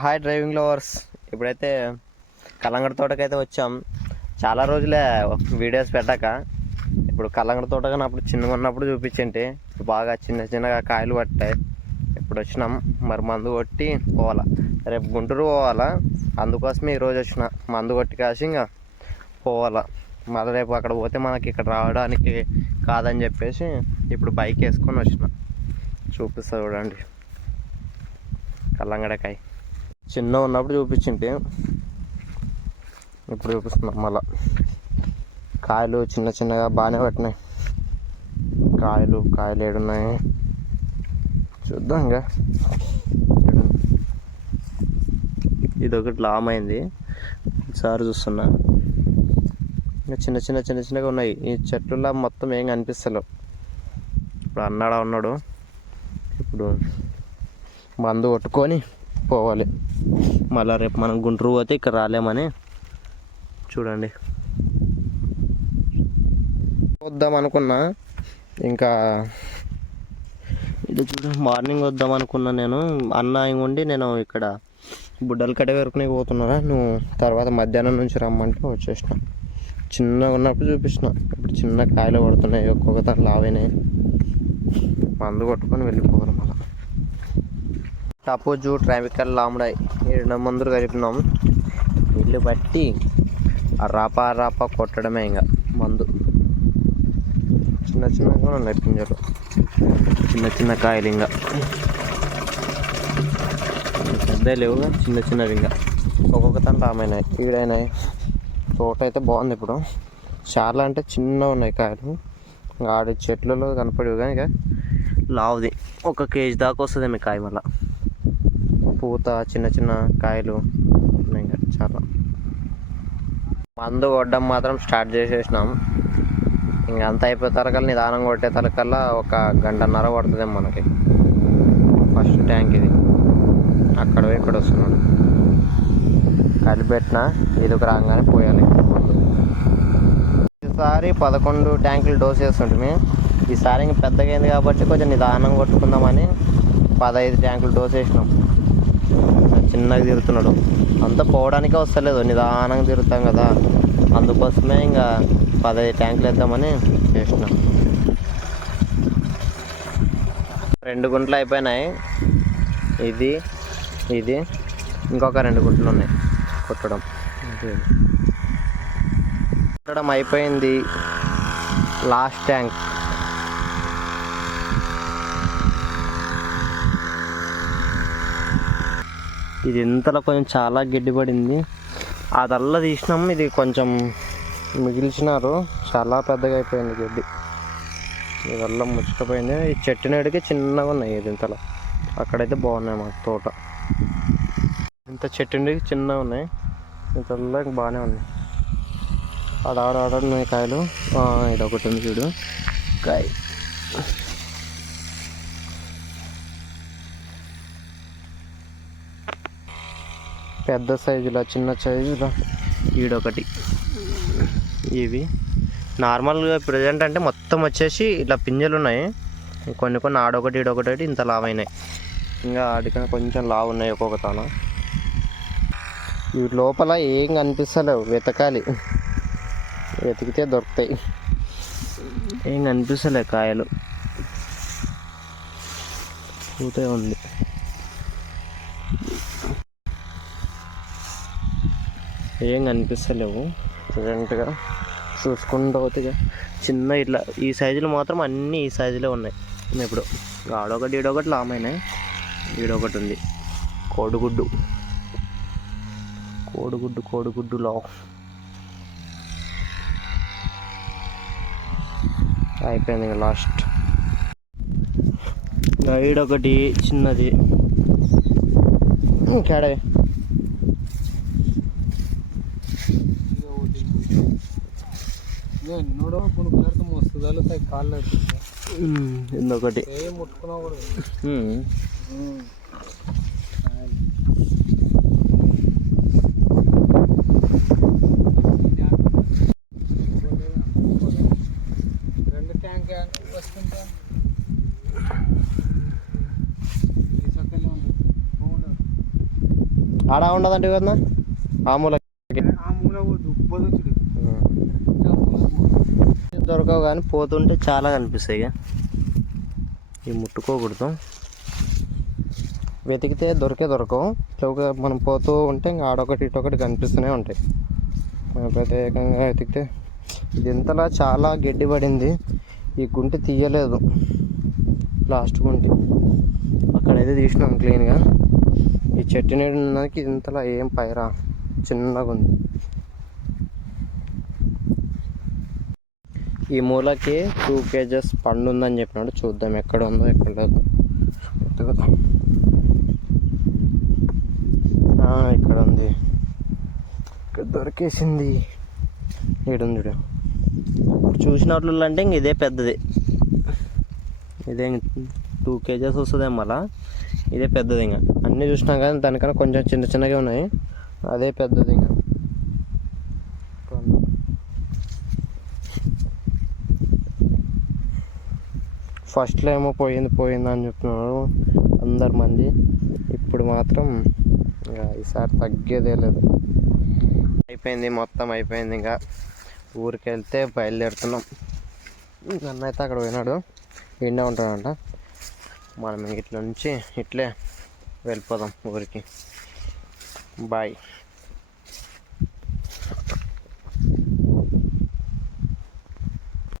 Hi driving lovers. ఇప్పుడైతే కలంగడ తోటకైతే వచ్చాం. చాలా రోజులే వీడియోస్ పెట్టాక. ఇప్పుడు కలంగడ తోట అప్పుడు చిన్నగా ఉన్నప్పుడు చూపించండి బాగా చిన్న చిన్నగా కాయలు పట్టాయి. ఇప్పుడు వచ్చినాం. మరి మందు కొట్టి పోవాలా. రేపు గుంటూరు పోవాలా. అందుకోసమే ఈరోజు వచ్చిన. మందు కొట్టి కాసి ఇంకా పోవాలా. మళ్ళీ రేపు అక్కడ పోతే మనకి ఇక్కడ రావడానికి కాదని చెప్పేసి ఇప్పుడు బైక్ వేసుకొని వచ్చిన. చూపిస్తా చూడండి. కల్లంగడకాయ. చిన్న ఉన్నప్పుడు చూపించింటే ఇప్పుడు చూపిస్తున్నాం మళ్ళా. కాయలు చిన్న చిన్నగా బాగానే పట్టినాయి. కాయలు కాయలు ఏడున్నాయి. చూద్దాం ఇంకా. ఇది ఒకటి లామ్ అయింది. ఒకసారి చూస్తున్నా. ఇంకా చిన్న చిన్న చిన్న చిన్నగా ఉన్నాయి. ఈ చెట్లలో మొత్తం ఏం కనిపిస్తలేవు. ఇప్పుడు అన్నాడా ఉన్నాడు. ఇప్పుడు మందు కొట్టుకొని పోవాలి. మళ్ళీ రేపు మనం గుంటూరు పోతే ఇక్కడ రాలేమని చూడండి. వద్దాం అనుకున్నా. ఇంకా ఇది చూడ మార్నింగ్ వద్దాం అనుకున్నా నేను. అన్న ఉండి నేను ఇక్కడ బుడ్డలు కట్ట వరకు పోతున్నా నువ్వు తర్వాత మధ్యాహ్నం నుంచి రమ్మంటే వచ్చేసిన. చిన్నగా ఉన్నప్పుడు చూపించిన ఇప్పుడు చిన్న కాయలు పడుతున్నాయి. ఒక్కొక్క దాని లావైనాయి. మందు కొట్టుకొని వెళ్ళిపోవాలి టపోజు ట్రాఫికల్ లాముడాయి. ఏడు మందులు కలిపినాం వీళ్ళు బట్టి ఆ రాపా రాపా కొట్టడమే ఇంకా మందు. చిన్న చిన్నగా ఉన్నాయి పింజలు చిన్న చిన్న కాయలు ఇంకా పెద్ద లేవుగా చిన్న చిన్నవి ఇంకా ఒక్కొక్క తన రామైనాయి ఈడైనాయి. తోట అయితే బాగుంది ఇప్పుడు. చాలా అంటే చిన్నగా ఉన్నాయి కాయలు. ఇంకా ఆడి చెట్లలో కనపడేవి కానీ ఇక లావుది. ఒక కేజీ దాకా వస్తుంది మీ కాయ మళ్ళీ. పూత చిన్న చిన్న కాయలు ఉన్నాయి ఇంకా చాలా. మందు కొట్టడం మాత్రం స్టార్ట్ చేసేసినాం. ఇంక అంత అయిపోయే తరకల్లా నిదానం కొట్టే తరకల్లా ఒక గంటన్నర పడుతుంది మనకి. ఫస్ట్ ట్యాంక్ ఇది. అక్కడ ఇక్కడ వస్తున్నాడు. కలిపెట్టిన ఇదికి రాగానే పోయాలి. ఈసారి పదకొండు ట్యాంకులు డోస్ వేస్తుంటే ఈసారి ఇంక పెద్దగా అయింది కాబట్టి కొంచెం నిదానం కొట్టుకుందామని పదహైదు ట్యాంకులు డోస్ వేసినాం చిన్నగా తిరుగుతున్నాడు. అంతా పోవడానికే వస్తలేదు. నిదానంగా తిరుగుతాం కదా. అందుకోసమే ఇంకా పదహైదు ట్యాంకులు వేద్దామని చేసినాం. రెండు గుంటలు అయిపోయినాయి. ఇది ఇది ఇంకొక రెండు గుంటలు ఉన్నాయి. కుట్టడం. కుట్టడం అయిపోయింది. Last tank. ఇది ఇంతలో కొంచెం చాలా గడ్డి పడింది అదల్లా తీసినాం ఇది కొంచెం మిగిల్చినారు. చాలా పెద్దగా అయిపోయింది గడ్డి. ఇదల్లా ముచ్చుకపోయింది. ఈ చెట్టు నేడికి చిన్నగా ఉన్నాయి ఇది ఇంతలో. అక్కడైతే బాగున్నాయి మాకు తోట. ఇంత చెట్టు నేడికి చిన్నగా ఉన్నాయి. ఇంతలో బాగానే ఉన్నాయి. ఆడ ఆడ ఉన్నాయి కాయలు. ఇది ఒకటి ఉంది చూడు. కాయ. పెద్ద సైజులో చిన్న సైజులో? ఈడొకటి. ఇవి. నార్మల్గా ప్రజెంట్ అంటే మొత్తం వచ్చేసి ఇట్లా పింజలు ఉన్నాయి కొన్ని కొన్ని ఆడొకటి ఈడొకటి ఇంత లావైనాయి. ఇంకా ఆడికన్నా కొంచెం లావు ఉన్నాయి ఒక్కొక్క తాన. వీటి లోపల ఏం కనిపిస్తలేవు వెతకాలి. వెతికితే దొరుకుతాయి. ఏం కనిపిస్తలే కాయలు. పూతే ఉంది. ఏం కనిపిస్తలేవు. ప్రజెంట్గా చూసుకుంటూ ఇక చిన్న ఇట్లా ఈ సైజులు మాత్రం అన్నీ ఈ సైజులే ఉన్నాయి. ఇప్పుడు ఆడొకటి ఈడొకటి లామైనాయి ఈడొకటి ఉంది. కోడిగుడ్డు. కోడిగుడ్డు కోడిగుడ్డు లా అయిపోయింది ఇక లాస్ట్ గైడ్ ఒకటి చిన్నది. కేడే నోడో కొన్ని కలర్తో మస్తు తగులుతాయి కాళ్ళు ఇందొకటి ఏం ముట్టుకున్నా కూడా. ఆడ ఉండదంటే కదా? ఆమూల దొరకవు కానీ పోతుంటే చాలా కనిపిస్తాయి ఇవి ముట్టుకోకూడదు. వెతికితే దొరికే దొరకవు. లేకపోతే మనం పోతూ ఉంటే ఇంకా ఆడొకటి ఇటొకటి కనిపిస్తూనే ఉంటాయి. మనం ప్రత్యేకంగా వెతికితే ఇది ఇంతలా చాలా గడ్డి పడింది. ఈ గుంటి తీయలేదు. లాస్ట్ గుంటి. అక్కడైతే తీసినాం క్లీన్గా. ఈ చెట్టు నీడకి ఇంతలా ఏం పైరా. చిన్నగా ఉంది. ఈ మూలకి టూ కేజెస్ పండు ఉందని చెప్పినాడు. చూద్దాం ఎక్కడ ఉందో ఎక్కడ లేదు ఇక్కడ ఉంది ఇక్కడ దొరికేసింది. ఈడుంది చూడు. ఇప్పుడు చూసినట్లు అంటే ఇంక ఇదే పెద్దది. ఇదే టూ కేజెస్ వస్తుంది మళ్ళా. ఇదే పెద్దది ఇంకా. అన్నీ చూసినా కానీ దానికన్నా కొంచెం చిన్న చిన్నగా ఉన్నాయి. అదే పెద్దది ఇంకా. ఫస్ట్లో ఏమో పోయింది పోయింది అని చెప్తున్నారు అందరు మంది. ఇప్పుడు మాత్రం ఈసారి తగ్గేదే లేదు. అయిపోయింది మొత్తం అయిపోయింది ఇంకా. ఊరికి వెళ్తే బయలుదేరుతున్నాం. నన్ను అయితే అక్కడ పోయినాడు ఎండే ఉంటాడంట. మనం ఇట్ల నుంచి ఇట్లే వెళ్ళిపోదాం ఊరికి. బాయ్.